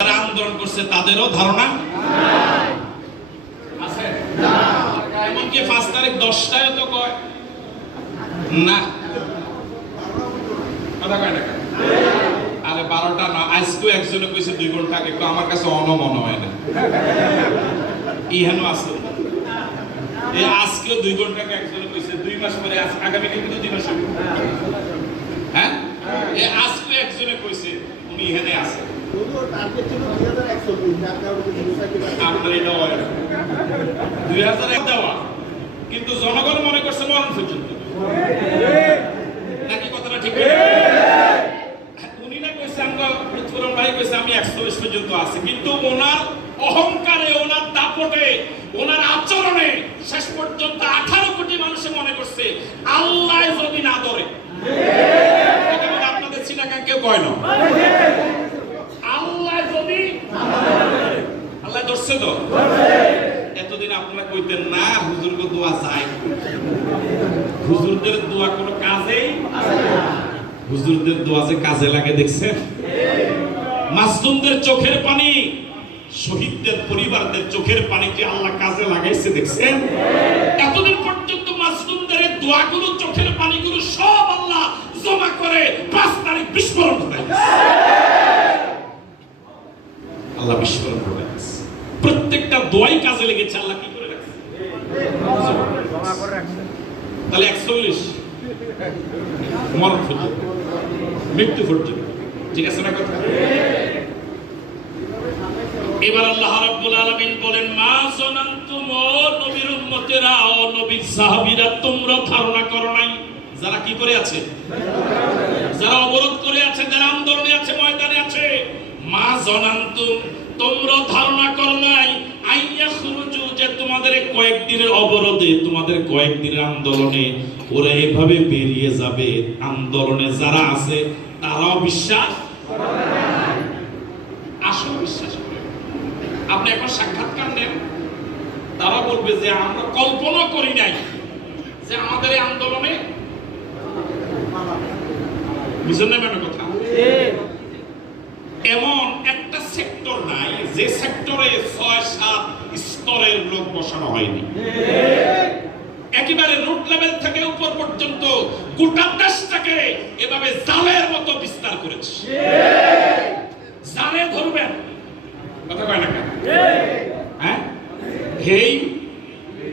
যারা আন্দোলন করছে তাদেরও ধারণা আছে এমনকি 5 তারিখ 10টায় তো কয় না কথা কয় না আরে 12টা না আজকে একজনে কইছে 2 ঘন্টা আগে আমার কাছে মনে হয় না ইহানো আছে এই আজকে 2 ঘন্টা আগে একজনে কইছে 2 মাস পরে আগামী কাল কিন্তু 2 মাস হবে হ্যাঁ এই আজকে একজনে কইছে উনি এখানে আছে আমরা এটা হয় 2001 দেওয়া কিন্তু জনগণ মনে করছে মরণ পর্যন্ত নাকি কথাটা ঠিক উনি না কইছে আমরা লুৎফুর ভাই কইছে আমি 140 পর্যন্ত আছি কিন্তু ওনার অহংকারে ওনার দাপটে ওনার আচরণে শেষ পর্যন্ত 18 কোটি মানুষে মনে করছে আল্লাহ যদি না ধরে আপনাদের চিনাকাং কেউ কয় না আল্লাহ যদি আল্লাহ ধরছে তো এতদিন আপনারা কইতেন না হুজুরকে দোয়া চাই হুজুরদের দোয়া কোনো কাজেই হুজুরদের দোয়া যে কাজে লাগে দেখছেন মাসুমদের চোখের পানি শহীদদের পরিবারদের চোখের পানি কি আল্লাহ কাজে লাগাইছে দেখছেন এতদিন পর্যন্ত মাসুমদের দোয়াগুলো চোখের পানিগুলো সব আল্লাহ জমা করে 5 তারিখ বিস্ফোরণ ঘটাইছে আল্লাহ বিস্ফোরণ ঘটাইছে প্রত্যেকটা দোয়াই কাজে লেগেছে আল্লাহ কি করে রাখছে জমা করে রাখছে তাহলে 41 মরণ পর্যন্ত মৃত্যু পর্যন্ত ঠিক আছে না কথা এবার আল্লাহ রাব্বুল আলামিন বলেন মা জানান্তুম ও নবীর উম্মতেরা ও নবীর সাহাবীরা তোমরা ধারণা করো নাই যারা কি করে আছে যারা অবরোধ করে আছে যারা আন্দোলনে আছে ময়দানে আছে মা জানান্তুম তোমরা ধারণা করো নাই আইয়া খুরুজু যে তোমাদের কয়েকদিনের অবরোধে তোমাদের কয়েকদিনের আন্দোলনে ওরা এভাবে বেরিয়ে যাবে আন্দোলনে যারা আছে তারাও বিশ্বাস করে না আসল বিশ্বাস করে আপনি এখন সাক্ষাৎকার নেন তারা বলবে যে আমরা কল্পনা করি নাই যে আমাদের এই আন্দোলনে বুঝেন না মানে কথা এমন একটা সেক্টর নাই যে সেক্টরে 6-7 স্তরের লোক বসানো হয়নি একেবারে রুট লেভেল থেকে উপর পর্যন্ত গোটা দেশটাকে এভাবে জালের মতো বিস্তার করেছে জালে ধরবেন কথা কয় না হ্যাঁ এই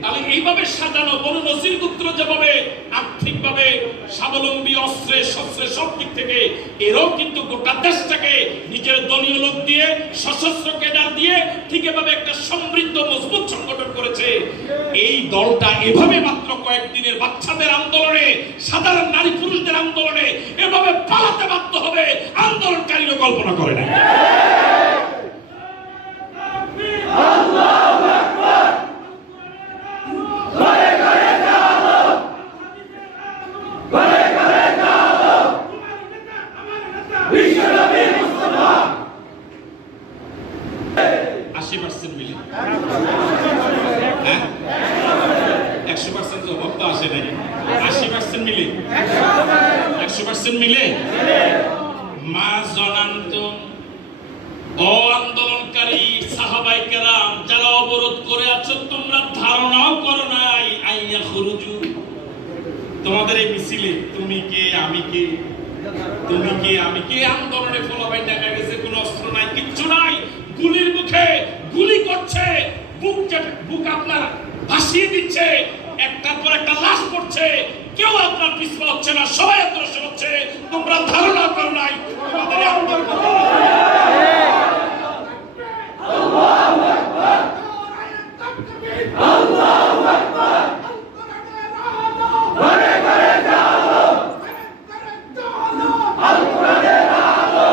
তাহলে এইভাবে সাজানো বনু নজির পুত্র যেভাবে আর্থিকভাবে স্বাবলম্বী অস্ত্রে শস্ত্রে সব দিক থেকে এরাও কিন্তু গোটা দেশটাকে নিজের দলীয় লোক দিয়ে সশস্ত্র কেডার দিয়ে ঠিক এভাবে একটা সমৃদ্ধ মজবুত সংগঠন করেছে এই দলটা এভাবে মাত্র কয়েকদিনের বাচ্চাদের আন্দোলনে সাধারণ নারী পুরুষদের আন্দোলনে এভাবে পালাতে বাধ্য হবে আন্দোলনকারীরা কল্পনা করে না মা জানান্তুম ও আন্দোলনকারী সাহাবায়ে কেরাম যারা অবরোধ করে আছো তোমরা ধারণাও করো নাই আইয়া খুরুজু তোমাদের এই মিছিলে তুমি কে আমি কে তুমি কে আমি কে আন্দোলনে ফলাফল দেখা গেছে কোনো অস্ত্র নাই কিচ্ছু নাই গুলির মুখে গুলি করছে বুক আপনার ভাসিয়ে দিচ্ছে একটার পর একটা লাশ পড়ছে কেউ আপনার পিছু হচ্ছে না সবাই অগ্রসর হচ্ছে তোমরা ধারণা করো নাই তোমাদের আন্দোলন আল্লাহু আকবার আল্লাহু আকবার ঘরে ঘরে যাও আল কোরআনের আলো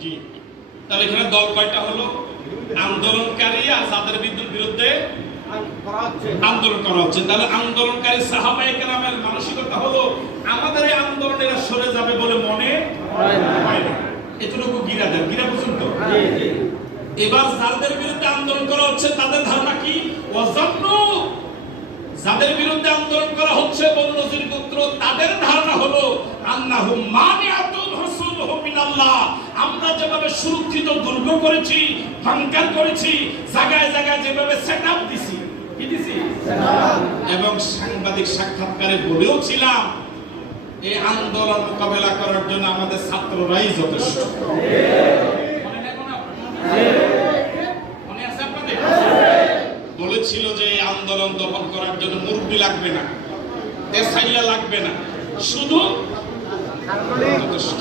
জি তাহলে এখানে দল কয়টা হলো আন্দোলনকারী আর যাদের বিরুদ্ধে আন্দোলন করা হচ্ছে তাহলে আন্দোলনকারী সাহাবায়ে কেরামের মানসিকতা হলো আমাদের এই আন্দোলনেরা সরে যাবে বলে মনে হয় না এতটুকু গিরা দেন গিরা পর্যন্ত এবার যাদের বিরুদ্ধে আন্দোলন করা হচ্ছে তাদের ধারণা কি ওয়াজান্নু যাদের বিরুদ্ধে আন্দোলন করা হচ্ছে বনু নজির পুত্র তাদের ধারণা হলো আন্নাহুম মানিআতুল হুসুন নাহসুরুহুম মিনাল্লাহ, আমরা যেভাবে সুরক্ষিত দুর্গ করেছি, বাংকার করেছি, জায়গায় জায়গায় যেভাবে সেটআপ দিছি, কি দিছি এবং সাংবাদিক সাক্ষাৎকারে বলেও ছিলাম এই আন্দোলন মোকাবেলা করার জন্য আমাদের ছাত্ররাই যথেষ্ট। মনে আছে আপনাদের? বলেছিল যে এই আন্দোলন দমন করার জন্য মুরব্বি লাগবে না, দেশাইয়া লাগবে না, শুধু যথেষ্ট।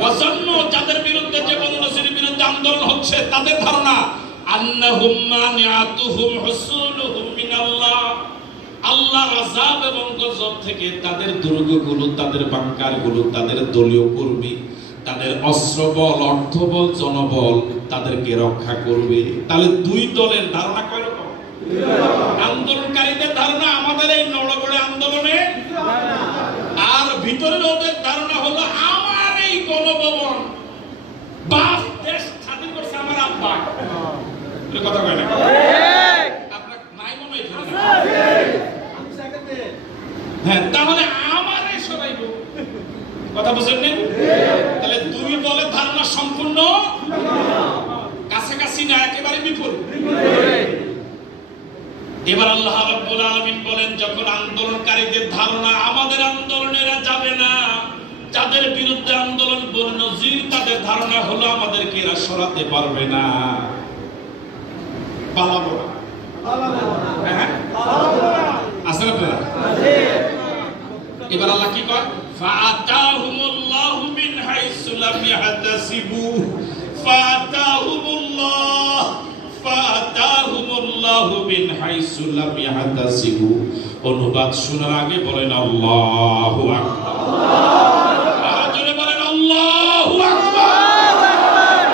ওয়াজান্ন, যাদের বিরুদ্ধে যে বনু নসীরের বিরুদ্ধে আন্দোলন হচ্ছে তাদের ধারণা আন্নাহুম মানিআতুহুম হুসুলুহুম মিনাল্লাহ, আল্লাহর আযাব এবং গজব থেকে তাদের দুর্গগুলো, তাদের বাংকারগুলো, তাদের দলীয় কর্মী, তাদের অস্ত্রবল, অর্থবল, জনবল তাদেরকে রক্ষা করবে। তাহলে দুই দলের ধারণা কয় রকম? আন্দোলনকারীদের ধারণা আমাদের এই নড়বড়ে আন্দোলনে, আর ভিতরের ওদের ধারণা হলো আমার এই গণভবন বাপ দেশ স্বাধীন করছে আমার আব্বা। কথা কয় না? আপনার নাই মনে হ্যাঁ, তাহলে আমার এই সরাইব। কথা বুঝেন? তাহলে দুই দলের ধারণা সম্পূর্ণ কাছাকাছি না, একেবারে বিপরীত। এবার আল্লাহ রাব্বুল আলামিন বলেন, যখন আন্দোলনকারীদের ধারণা আমাদের আন্দোলনেরা যাবে না, যাদের বিরুদ্ধে আন্দোলন বনু নজির তাদের ধারণা হলো আমাদেরকে এরা সরাতে পারবে না, পালাবো না। হ্যাঁ, আসেন আপনারা। এবার আল্লাহ কি কয়? ফাআতাহুমুল্লাহু মিন হাইসু লাম ইয়াহতাসিবু, ফাআতাহুমুল্লাহু মিন হাইসু লাম ইয়াহতাসিবু। অনুবাদ শোনার আগে বলেন আল্লাহু আকবার। আজরে বলেন আল্লাহু আকবার।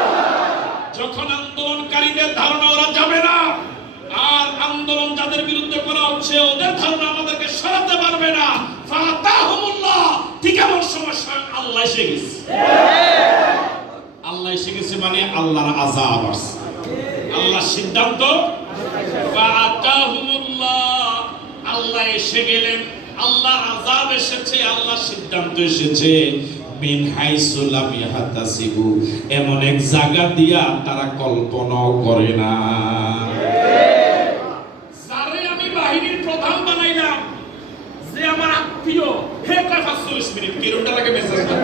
যখন আন্দোলনকারীদের ধারণা ওরা যাবে না, আর আন্দোলন যাদের বিরুদ্ধে করা হচ্ছে ওদের ধারণা আমাদেরকে সরাতে পারবে না, ফাতাহুমুল্লাহ, ঠিক এমন সময় স্বয়ং আল্লাহ এসে গেছে। আল্লাহ এসে গেছে মানে আল্লাহর আযাব আসছে, আল্লাহর সিদ্ধান্ত। ফাতাহুমুল্লাহ, আল্লাহ এসে গেলেন, আল্লাহর আযাব এসেছে, আল্লাহর সিদ্ধান্ত এসেছে। মিন হাইসু লাম ইয়াহতাসিবু, এমন এক জায়গা দিয়া তারা কল্পনাও করে না। যারে আমি বাহিনীর প্রধান বানাইলাম, যে আমার আত্মীয়, হে কয় 45 মিনিট কিরোটা লাগে মেসেজ দাও।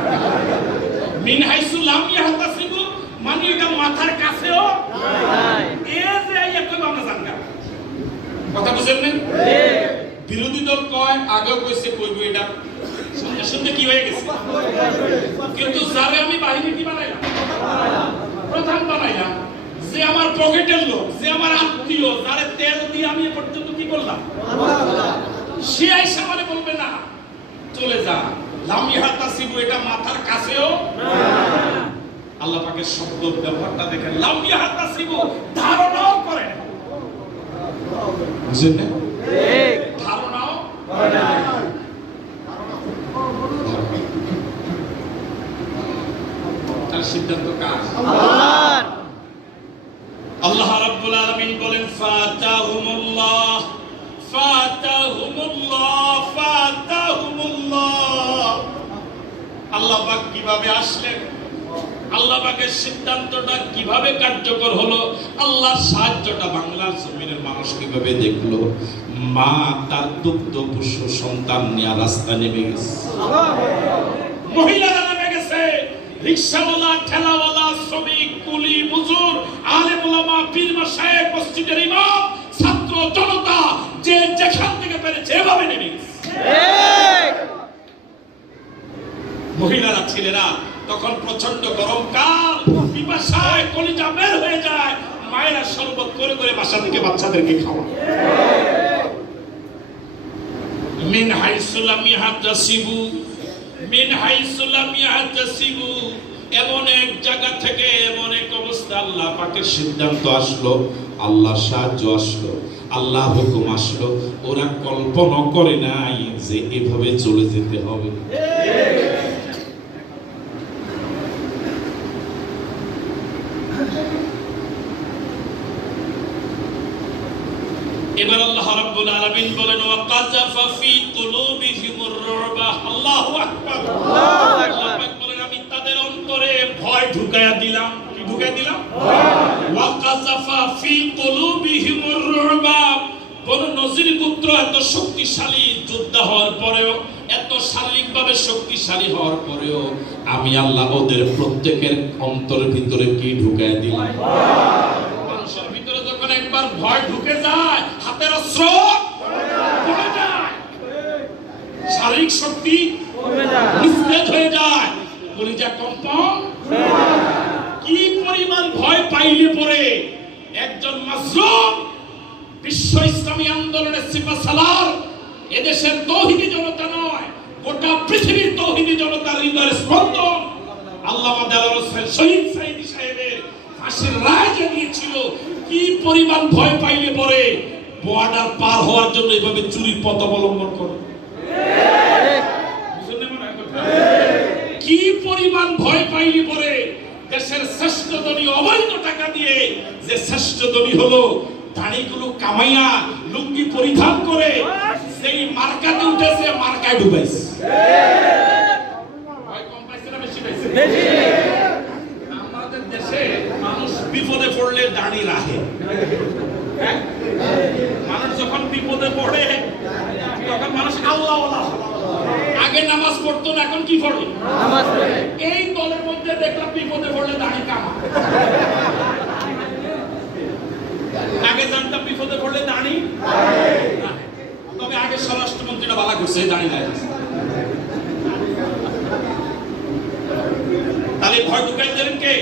মিন হাইসু লাম ইয়াহতাসিবু মানে এটা মাথার কাছেও নাই, এ যে আইয়া কই আমরা জানগা। কথা বুঝেন না? বিরোধী দল কয় আগে কইছে কইব, এটা শুনতে শুনতে কি হয়ে গেছে। কিন্তু যারে আমি বাহিনী কি বানাইলাম, প্রধান বানাইলাম, যে আমার পকেটের লোক, যে আমার আত্মীয়, যারে তেল দিয়ে আমি এ পর্যন্ত কি করলাম, সে আইসা মানে বলবে না চলে যা, লাম ইয়াহতাসিবু এটা মাথার কাছেও না। আল্লাহ পাকের শব্দ ব্যবহারটা দেখেন, লাম ইয়াহতাসিবু ধারণাও করে না। বুঝছেন না? ঠিক, ধারণাও করে না। তার সিদ্ধান্ত কার? আল্লাহর। আল্লাহ রাব্বুল আলামিন বলেন, ফাতাহুমুল্লাহ, ফাতাহুমুল্লাহ, ফাতাহুমুল্লাহ। আল্লাহ পাক কিভাবে আসলেন, আল্লাহ পাকের সিদ্ধান্তটা কিভাবে কার্যকর হলো, আল্লাহর সাহায্যটা বাংলার জমিনের মানুষ কিভাবে দেখলো। মা তার দুগ্ধ পুষ্য সন্তান নিয়ে রাস্তা নেমে গেছে, মহিলারা নেমে গেছে, রিকশাওয়ালা, ঠেলাওয়ালা, শ্রমিক, কুলি, মজুর, আলেম ওলামা, পীর মাশায়েখ, মসজিদের ইমাম, ছাত্র জনতা, যে যেখান থেকে পেরেছে এভাবে নেমে গেছে। মহিলারা, ছেলেরা তখন প্রচন্ড গরমকাল, পিপাসায় কলিজা বের হয়ে যায়, মায়েরা শরবত করে করে বাসা থেকে বাচ্চাদেরকে খাওয়া। মিন হাইসু লাম ইয়াহতাসিবু, মিন হাইসু লাম ইয়াহতাসিবু, এমন এক জায়গা থেকে এমন এক অবস্থা আল্লাহ পাকের সিদ্ধান্ত আসলো, আল্লাহ সাহায্য আসলো, আল্লাহ হুকুম আসলো। ওরা কল্পনা করে নাই যে এভাবে চলে যেতে হবে। এবার আল্লাহ রাব্বুল আলামিন বলেন, ওয়া কাযাফা ফি কুলুবিহিমুর রুবা। আল্লাহু আকবার, আল্লাহু আকবার বলেন, আমি তাদের ভয় ঢুকায়া দিলাম। কি ঢুকায়া দিলাম? ওয়া কাযাফা ফি কুলুবিহিমুর রুবা। কোন নজির পুত্র এত শক্তিশালী যোদ্ধা হওয়ার পরেও, এত শারীরিকভাবে শক্তিশালী হওয়ার পরেও আমি আল্লাহ ওদের প্রত্যেকের অন্তরের ভিতরে কি ঢুকায় দিলাম? মানুষের ভিতরে যখন একবার ভয় ঢুকে যায়, হাতের অস্ত্র পড়ে যায়, শারীরিক শক্তি নিস্তেজ হয়ে যায়, কলিজা কম্পন। কি পরিমাণ ভয় পাইলে পরে একজন মাজলুম বিশ্ব ইসলামী আন্দোলনের সিপাহসালার, এদেশের তৌহিদি জনতা নয়, গোটা পৃথিবীর তৌহিদি জনতার হৃদয়ের স্পন্দন আল্লামা দেওয়ার হোসেন শহীদ সাইদি সাহেবের ফাঁসির রায় জানিয়েছিল। কি পরিমাণ ভয় পাইলে পরে বর্ডার পার হওয়ার জন্য এভাবে চুরির পথ অবলম্বন করে। কি পরিমাণ ভয় পাইলে পরে দেশের শ্রেষ্ঠ ধনী অবৈধ টাকা দিয়ে, যে শ্রেষ্ঠ ধনী হলো দাড়িগুলো কামাইয়া লুঙ্গি পরিধান করে সেই মার্কাতে উঠেছে, মার্কায় ডুবাইছে। ভয় কম পাইছে না বেশি পাইছে? আমাদের দেশে মানুষ বিপদে পড়লে দাড়ি রাখে। মানুষ যখন বিপদে পড়ে তখন মানুষ আল্লাহ আল্লাহ, আগে নামাজ পড়তো না, এখন কি পড়ে? নামাজ পড়ে। এই দলের মধ্যে দেখলাম বিপদে পড়লে দাড়ি কামা। আগে জানতাম বিপদে পড়লে দাঁড়ি, তবে আগে স্বরাষ্ট্রমন্ত্রীরা বালা করছে দাঁড়ি নাই। তাহলে ভয় ঢুকাই দিলেন কে?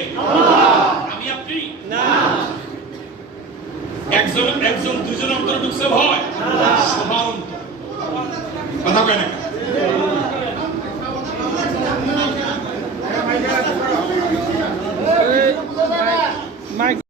আমি আপনি না। একজন দুজন অন্তরে ঢুকছে ভয়, সবার অন্তর। কথা কয় না?